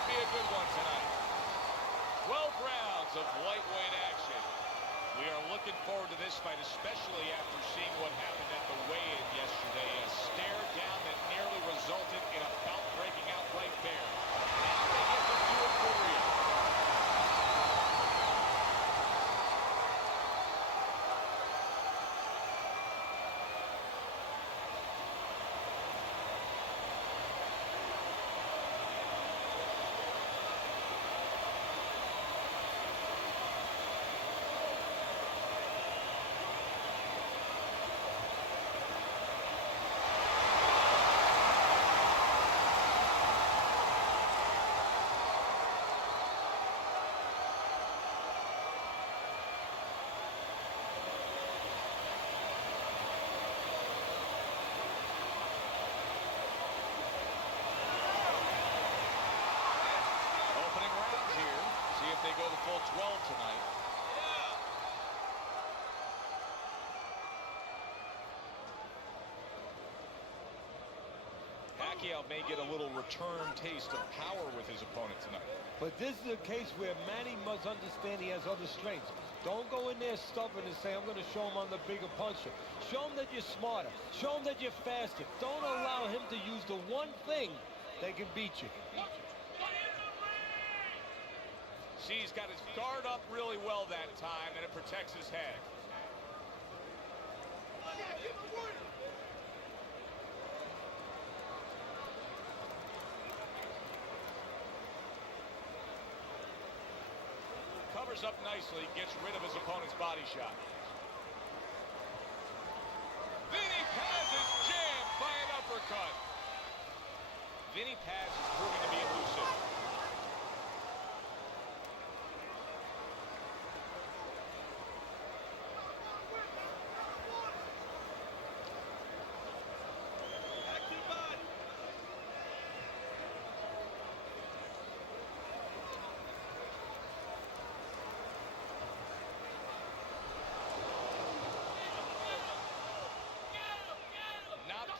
Should be a good one tonight. 12 rounds of lightweight action. We are looking forward to this fight, especially after seeing what happened at the weigh-in yesterday. A stare down that nearly resulted in a bout breaking out right there. Now they get to do it for real. They go the full 12 tonight. Pacquiao may get a little return taste of power with his opponent tonight. But this is a case where Manny must understand he has other strengths. Don't go in there stubborn and say, I'm going to show him I'm the bigger puncher. Show him that you're smarter. Show him that you're faster. Don't allow him to use the one thing that can beat you. He's got his guard up really well that time, and it protects his head. Covers up nicely, gets rid of his opponent's body shot. Vinny Paz is jammed by an uppercut. Vinny Paz is proving to be elusive.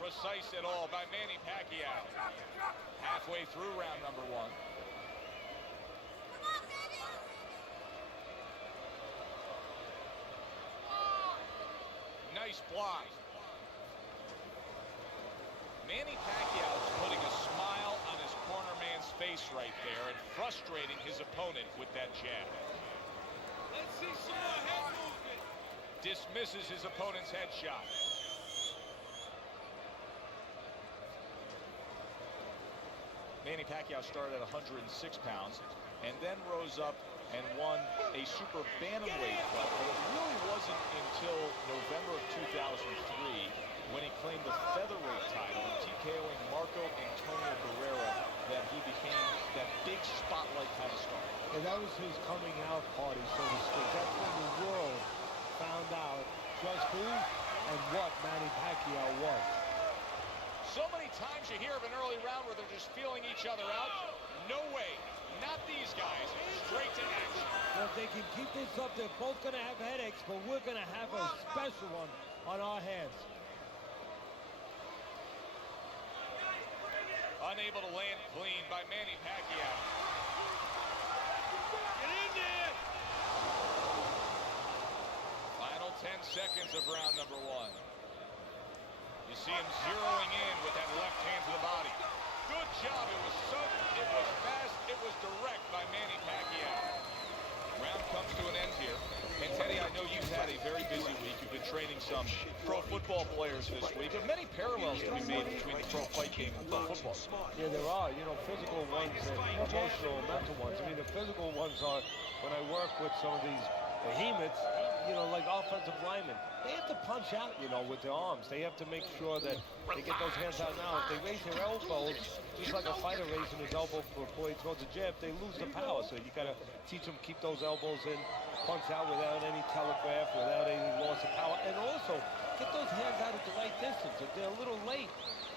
Precise at all by Manny Pacquiao. Halfway through round number one. Nice block. Manny Pacquiao is putting a smile on his corner man's face right there and frustrating his opponent with that jab. Let's see some more head movement. Dismisses his opponent's headshot. Manny Pacquiao started at 106 pounds and then rose up and won a super bantamweight belt. But it really wasn't until November of 2003 when he claimed the featherweight title, TKOing Marco Antonio Barrera, that he became that big spotlight kind of star. And that was his coming out party, so to speak. That's when the world found out just who and what Manny Pacquiao was. So many times you hear of an early round where they're just feeling each other out. No way. Not these guys. Straight to action. Well, if they can keep this up, they're both going to have headaches, but we're going to have a special one on our hands. Unable to land clean by Manny Pacquiao. Get in there. Final 10 seconds of round number one. You see him zeroing in with that left hand to the body. Good job. It was sudden, it was fast, it was direct by Manny Pacquiao. Round comes to an end here. And Teddy, I know you've had a very busy week. You've been training some pro football players this week. There are many parallels to be made between the pro fight game and pro football. Yeah, there are. You know, physical ones and emotional and mental ones. I mean, the physical ones are when I work with some of these behemoths, you know, like offensive linemen. They have to punch out, you know, with their arms. They have to make sure that they get those hands out now. If they raise their elbows, just like a fighter raising his elbow before he throws a jab, they lose the power. So you got to teach them to keep those elbows in, punch out without any telegraph, without any loss of power. And also, get those hands out at the right distance. If they're a little late,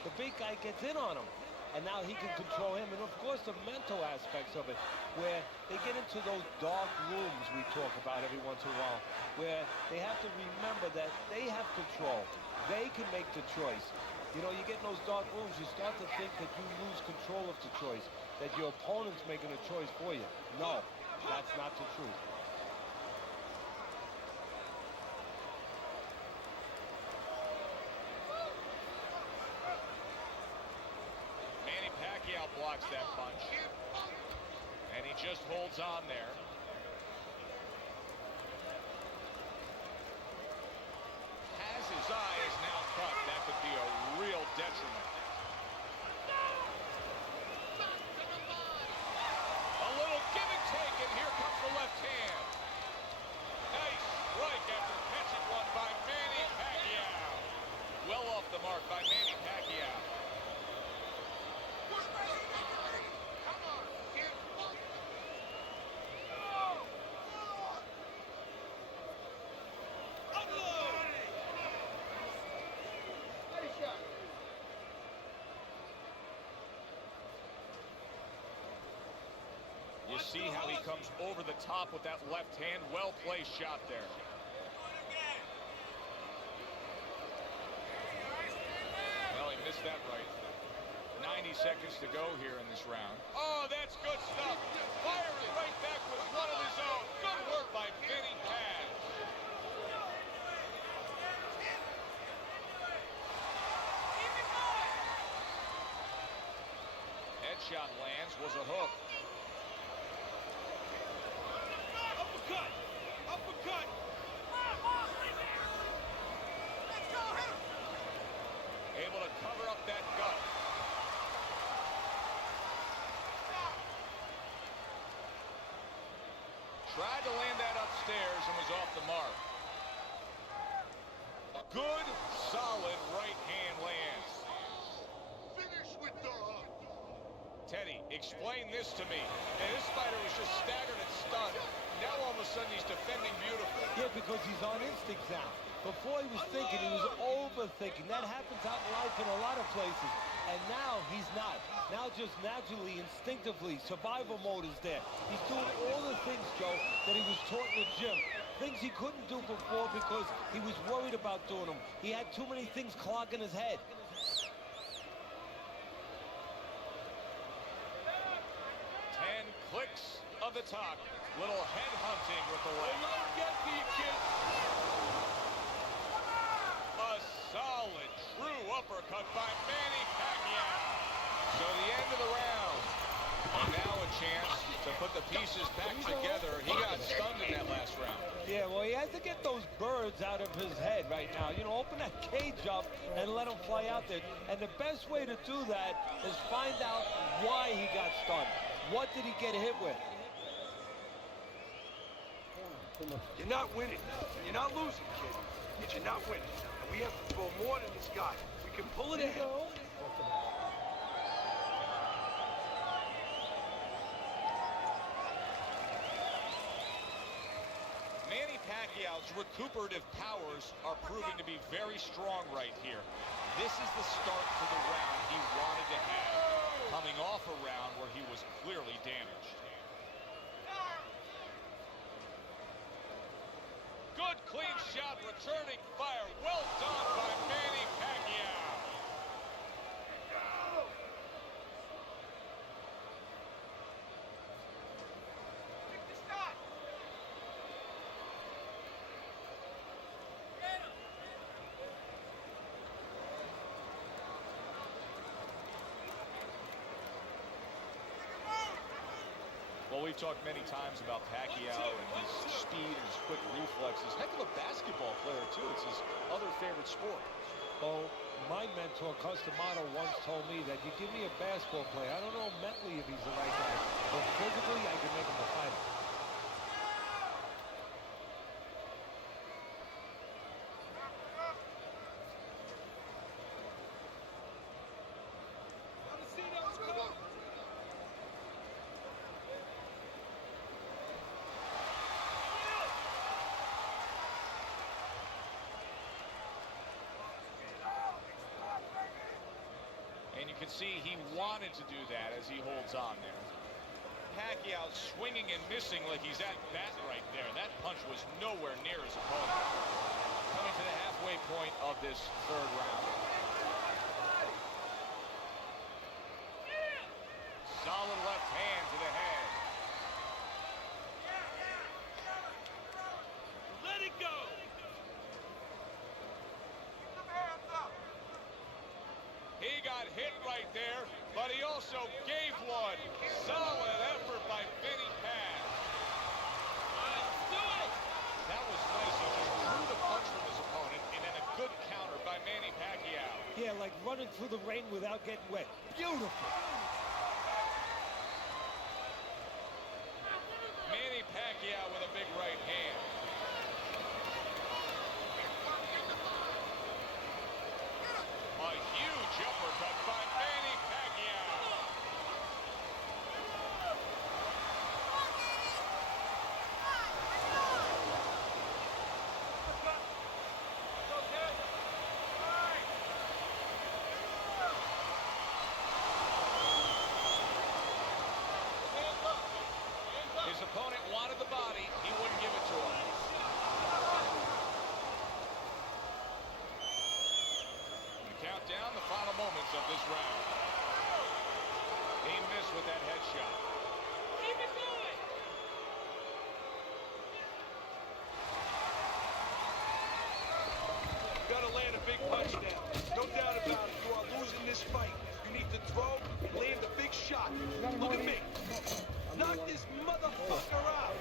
the big guy gets in on them. And now he can control him. And of course, the mental aspects of it, where they get into those dark rooms we talk about every once in a while, where they have to remember that they have control. They can make the choice. You know, you get in those dark rooms, you start to think that you lose control of the choice, that your opponent's making a choice for you. No, that's not the truth. Manny Pacquiao blocks that punch. And he just holds on there. Has his eyes now cut. That could be a real detriment. A little give and take, and here comes the left hand. Nice strike after catching one by Manny Pacquiao. Well off the mark by Manny Pacquiao. You see how he comes over the top with that left hand. Well placed shot there. Well, he missed that right. 90 seconds to go here in this round. Oh, that's good stuff. Firing right back with one of his own. Good work by Vinny Paz. Headshot lands, was a hook. Uppercut! Uppercut! Able to cover up that gut. Tried to land that upstairs and was off the mark. Good, solid right hand lands. Finish with the hook! Teddy, explain this to me. And this fighter was just staggered and stunned. Now all of a sudden he's defending beautifully. Yeah, because he's on instinct now. Before he was thinking, he was overthinking. That happens out in life in a lot of places. And now he's not. Now just naturally, instinctively, survival mode is there. He's doing all the things, Joe, that he was taught in the gym. Things he couldn't do before because he was worried about doing them. He had too many things clogging his head. 10 clicks of the top. Little head hunting with the leg. A solid, true uppercut by Manny Pacquiao. So the end of the round. And now a chance to put the pieces back together. He got stunned in that last round. Yeah, well, he has to get those birds out of his head right now. You know, open that cage up and let them fly out there. And the best way to do that is find out why he got stunned. What did he get hit with? You're not winning. You're not losing, kid. But you're not winning. And we have to throw more than this guy. We can pull it ahead. Manny Pacquiao's recuperative powers are proving to be very strong right here. This is the start to the round he wanted to have, coming off a round where he was clearly damaged. Good clean shot, returning fire. Well done by Manny Pacquiao. Well, we've talked many times about Pacquiao and his speed and his quick reflexes. Heck of a basketball player, too. It's his other favorite sport. Oh, my mentor, Camacho, once told me that you give me a basketball player. I don't know mentally if he's the right guy, but physically, I can make him a fighter. And you can see he wanted to do that as he holds on there. Pacquiao swinging and missing like he's at bat right there. That punch was nowhere near his opponent. Coming to the halfway point of this third round. also gave one. Solid effort by Vinny Paz. Let's do it. That was nice. He just drew the punch from his opponent, and then a good counter by Manny Pacquiao. Yeah, like running through the rain without getting wet. Beautiful. Manny Pacquiao with a big right hand. A huge uppercut by Manny Pacquiao. His opponent wanted the body. He wouldn't give it to him. The countdown, the final moments of this round. He missed with that headshot. Keep it going. You gotta land a big punch now. No doubt about it. You are losing this fight. You need to throw and land a big shot. Look at me. Knock this motherfucker out.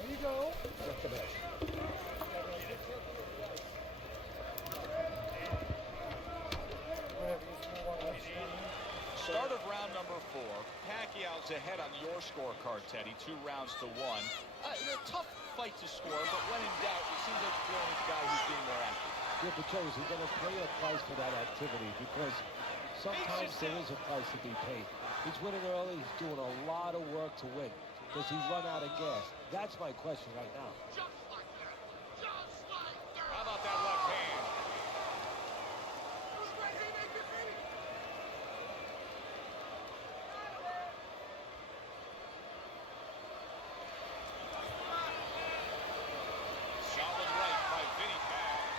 There you go. That's the best. Start of round number 4. Pacquiao's ahead on your scorecard, Teddy. 2 rounds to 1. Tough fight to score, but when in doubt, it seems like you're going with the guy who's being more active. Yeah, but Joe, is he going to pay a price for that activity? Because sometimes there is a price to be paid. He's winning early. He's doing a lot of work to win. Does he run out of gas? That's my question right now. Just like that. Just like that. How about that left hand? Solid right by Vinny Paz.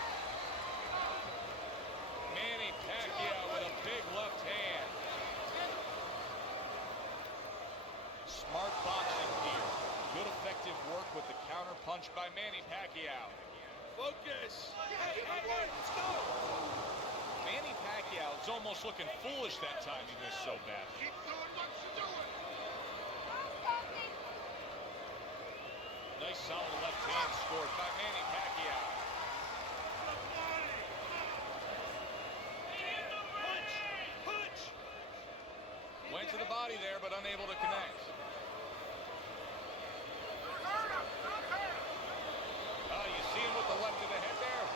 Manny Pacquiao with a big left hand. Smart boxing here. Good effective work with the counter punch by Manny Pacquiao. Focus. Hey, let's go. Manny Pacquiao is almost looking foolish that time he missed so bad. Keep doing what you're doing. Nice solid left hand scored by Manny Pacquiao. Punch. Punch. Went to the body there, but unable to connect. Oh, you see him with the left of the head there?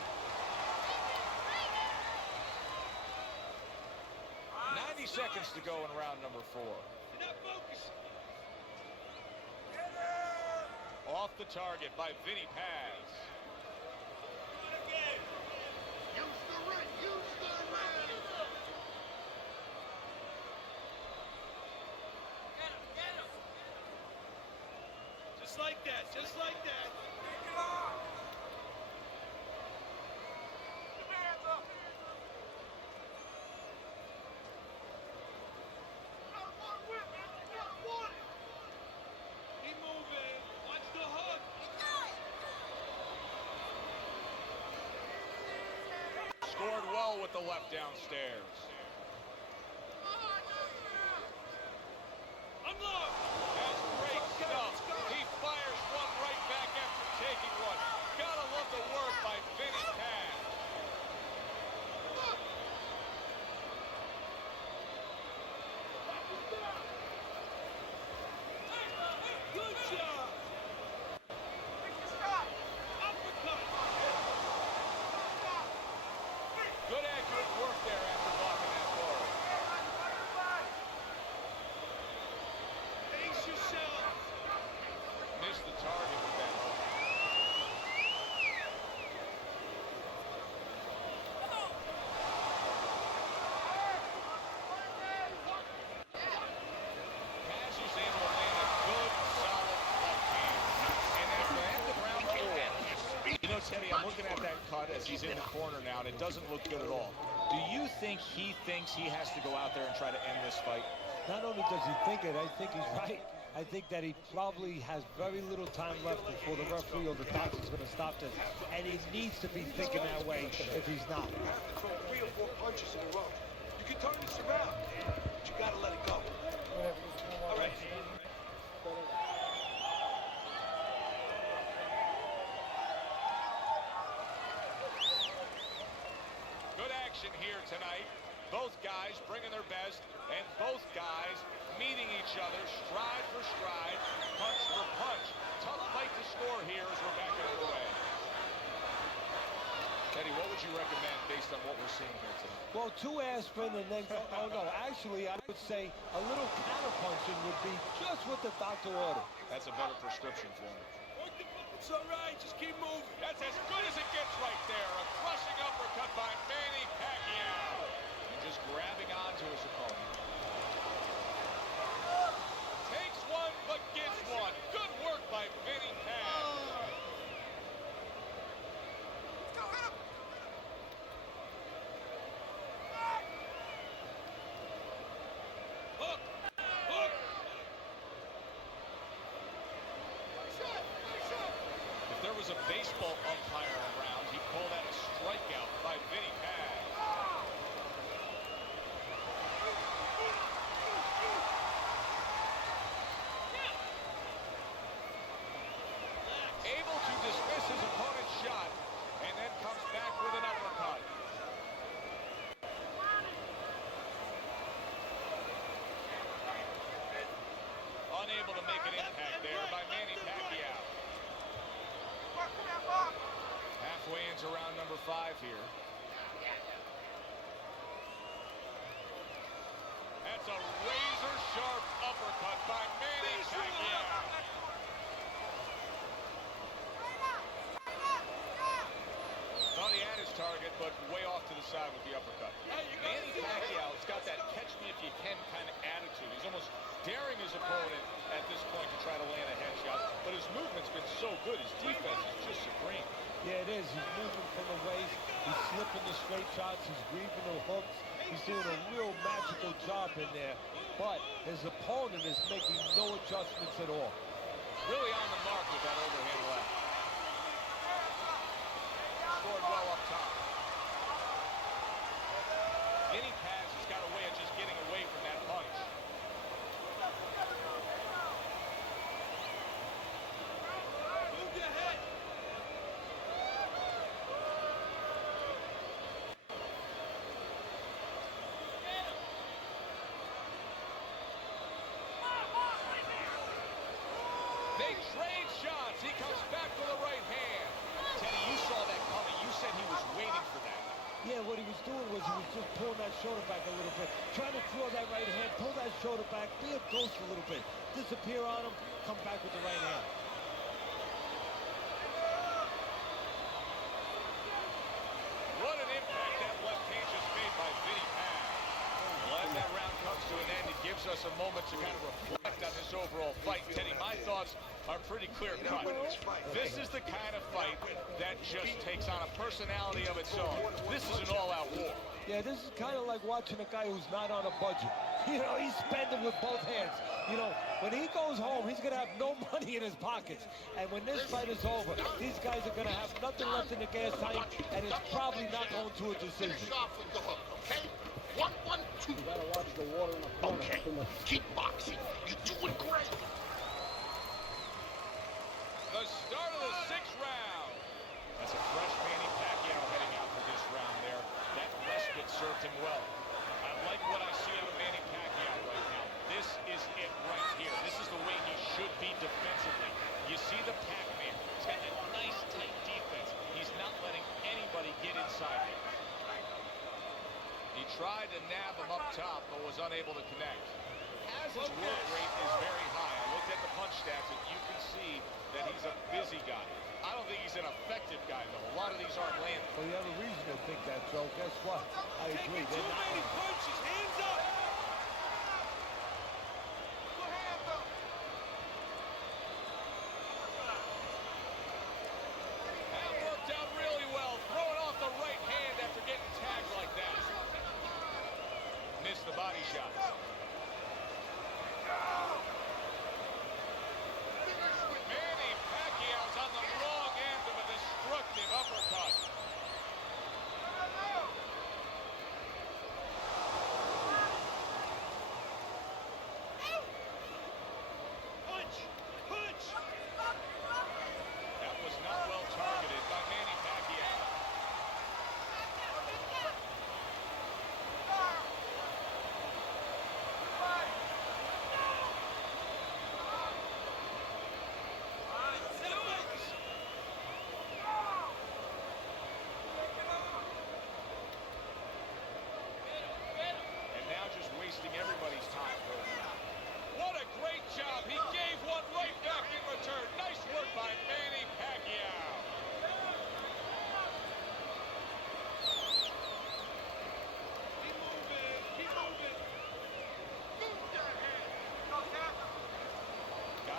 90 seconds to go in round number 4. You're not focusing. Off the target by Vinny Paz. Use the ring. Use the ring. Get him. Just like that. Just like that. Keep moving. Watch the hook. Scored well with the left downstairs. Unload. That's great stuff. He fires one right back after taking one. Gotta love the work by Vinny Paz. Good job. Uppercut. Good accurate work there after blocking that forward. Pace yourself. Missed the target with that hook. Paz was able to land a good, solid left hand. And after the end of round 4, you know, Teddy, I'm looking at that cut as he's in the corner now, and it doesn't look good at all. Do you think he thinks he has to go out there and try to end this fight? Not only does he think it, I think he's right. I think that he probably has very little time left before the referee or the doctor's going to stop this. And he needs to be thinking that way if he's not. You have to throw 3 or 4 punches in a row. You can turn this around, but you got to let it go. All right. Good action here tonight. Both guys bringing their best, and both guys meeting each other stride for stride, punch for punch. Tough fight to score here as we're back underway. Teddy, what would you recommend based on what we're seeing here tonight? Well, 2 aspirin and then, oh no, actually I would say a little counterpunching would be just what the doctor ordered. That's a better prescription for him. It's all right. Just keep moving. That's as good as it gets right there. A crushing uppercut by Manny Pacquiao. And just grabbing onto his opponent. Takes one, but gets one. Good work by Vinny Pac. Hook! Hook! If there was a baseball umpire around, he'd call that a strikeout by Vinny Pac. Able to dismiss his opponent's shot, and then comes back with an uppercut. Unable to make an impact there by Manny Pacquiao. Halfway into round number 5 here. That's a razor-sharp uppercut by Manny Pacquiao. Thought he had his target, but way off to the side with the uppercut. Manny Pacquiao has got that catch-me-if-you-can kind of attitude. He's almost daring his opponent at this point to try to land a headshot, but his movement's been so good. His defense is just supreme. Yeah, it is. He's moving from the waist. He's slipping the straight shots. He's weaving the hooks. He's doing a real magical job in there. But his opponent is making no adjustments at all. Really on the mark with that overhand left. Scored well up top. Vinny Pac has got a way of just getting away from that punch. Move your head. They trade shots. He comes back with a right hand. Teddy, you saw that coming. You said he was waiting for that. Yeah, what he was doing was he was just pulling that shoulder back a little bit, trying to throw that right hand, pull that shoulder back, be a ghost a little bit, disappear on him, come back with the right hand. What an impact that left hand just made by Vinny Pac. Well, as that round comes to an end, it gives us a moment to kind of reflect on this overall fight. Teddy, my thoughts are pretty clear-cut. This is the kind of fight that just takes on a personality of its own. This is an all-out war. Yeah, this is kind of like watching a guy who's not on a budget. You know, he's spending with both hands. You know, when he goes home, he's going to have no money in his pockets. And when this fight is over, these guys are going to have nothing left in the gas tank, and it's probably not going to a decision. Okay? 1, 1, 2. You gotta watch the water in the corner. Okay. Keep boxing. You're doing great. The start of the 6th round. That's a fresh Manny Pacquiao heading out for this round there. That respite served him well. I like what I see out of Manny Pacquiao right now. This is it right here. This is the way he should be defensively. You see the Pac-Man. He's got that nice, tight defense. He's not letting anybody get inside him. He tried to nab him up top, but was unable to connect. As his work rate is very high. I looked at the punch stats, and you can see that he's a busy guy. I don't think he's an effective guy, though. A lot of these aren't landing. Well, you have a reason to think that, Joe. Guess what? I agree. Taking too They're not many landing. punches. Hands up. That worked out really well. Throwing off the right hand after getting tagged like that. Missed the body shot.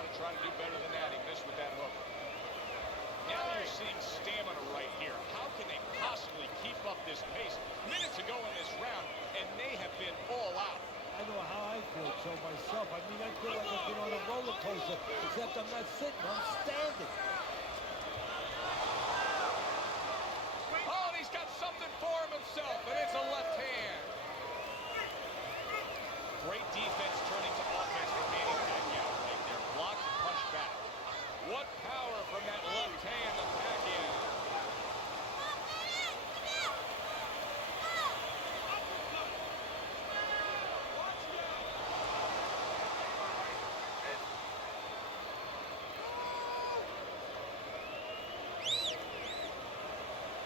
to try to do better than that. He missed with that hook. Now you're seeing stamina right here. How can they possibly keep up this pace? Minutes ago in this round, and they have been all out. I know how I feel, Joe, myself. I mean, I feel like I've been on a roller coaster, except I'm not sitting, I'm standing. Oh, and he's got something for himself, and it's a left hand. Great defense turning to offense for Manny Pacquiao right there. Blocks and punch back. What power from that left hand to Pacquiao.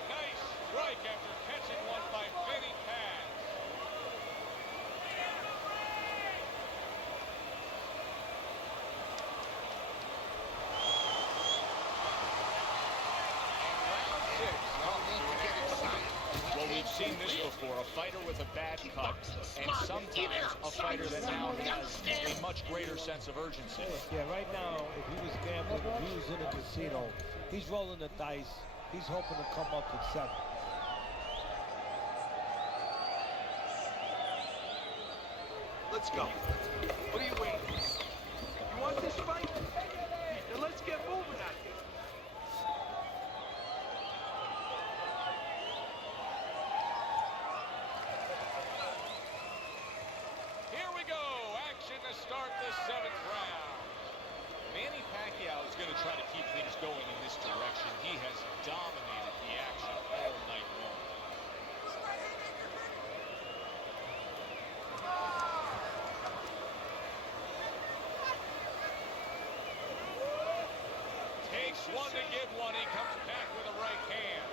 Nice strike after catching one by Vinny Paz. Well, we've seen this before, a fighter with a bad cut, and sometimes a fighter that now has a much greater sense of urgency. Yeah, right now, if he was gambling, if he was in a casino, he's rolling the dice. He's hoping to come up with 7. Let's go. What are you waiting for? You want this fight? Then let's get moving out here. Here we go, action to start the 7th round. Manny Pacquiao is going to try to keep things going in this direction. He has dominated the action all night long. Takes one to give one. He comes back with a right hand.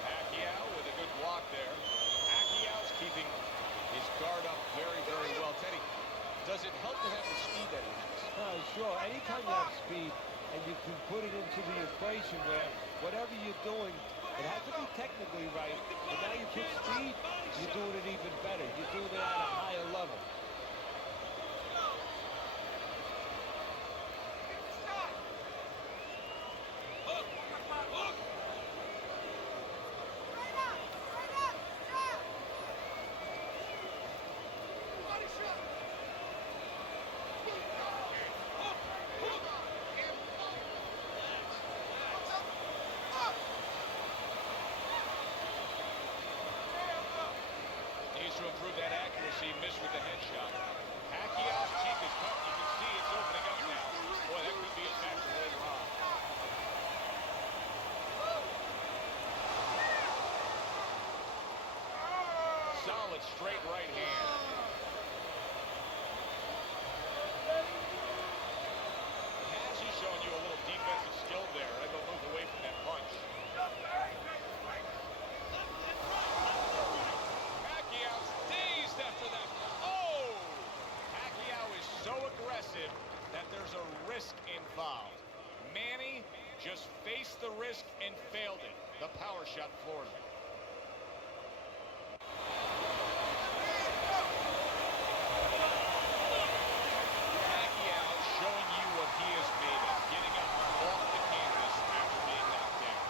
Pacquiao with a good block there. Pacquiao's keeping his guard up very, very well. Teddy, does it help to have the speed that he has? Sure. Anytime you have speed and you can put it into the equation where whatever you're doing, it has to be technically right, but now you put speed, you're doing it even better. You're doing it at a higher level. Needs to improve that accuracy. Missed with the headshot. Pacquiao's cheek is cut. You can see it's opening up now. Boy, that could be a factor later on. Solid straight right hand. Actually showing you a little defensive skill there. I go move away from that punch. Pacquiao's dazed after that. Oh! Pacquiao is so aggressive that there's a risk involved. Manny just faced the risk and failed it. The power shot floored him. Pacquiao showing you what he is made of, getting up off the canvas after being knocked down.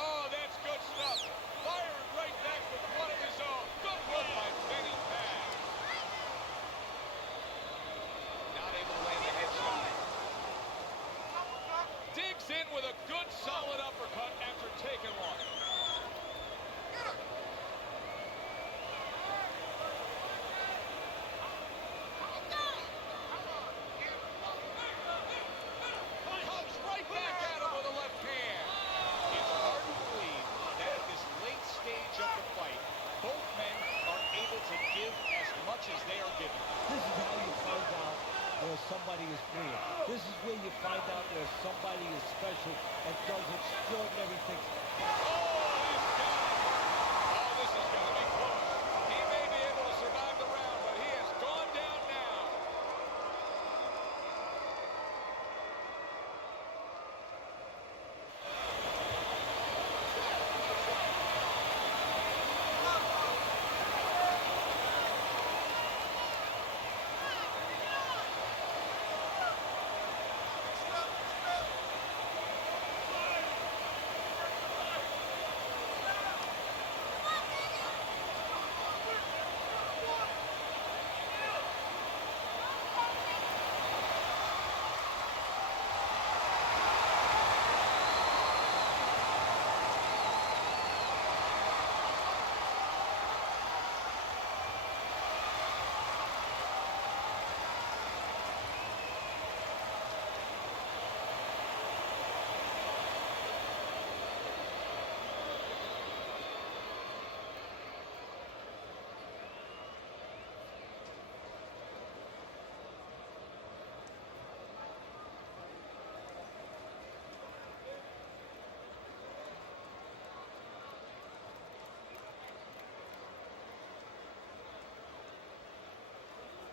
Oh, that's good stuff. Firing right back with one of his own. Good one by Vinny Paz. Not able to land the headshot. Digs in with a good solid uppercut after taking one. Comes right back at him with a left hand. It's hard to believe that at this late stage of the fight, both men are able to give as much as they are given. This is how you find out where somebody is brilliant. This is where you find out where somebody is special and does extraordinary things. Oh!